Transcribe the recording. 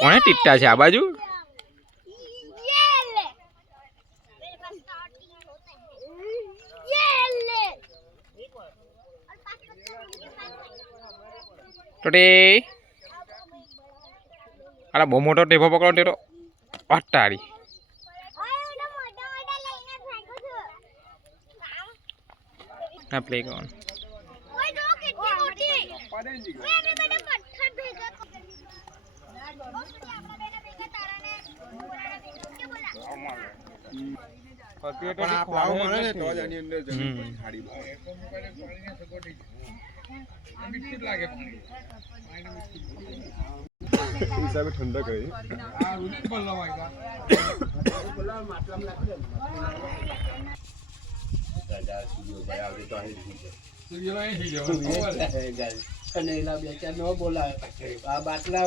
કોણે ટીટા છે આ બાજુ? ટોટે અલા બહુ મોટો ટેપો પકડો ટેરો પટ્ટાડી ના પ્લે કોણ हिसाबे ठंडा करे બાટલા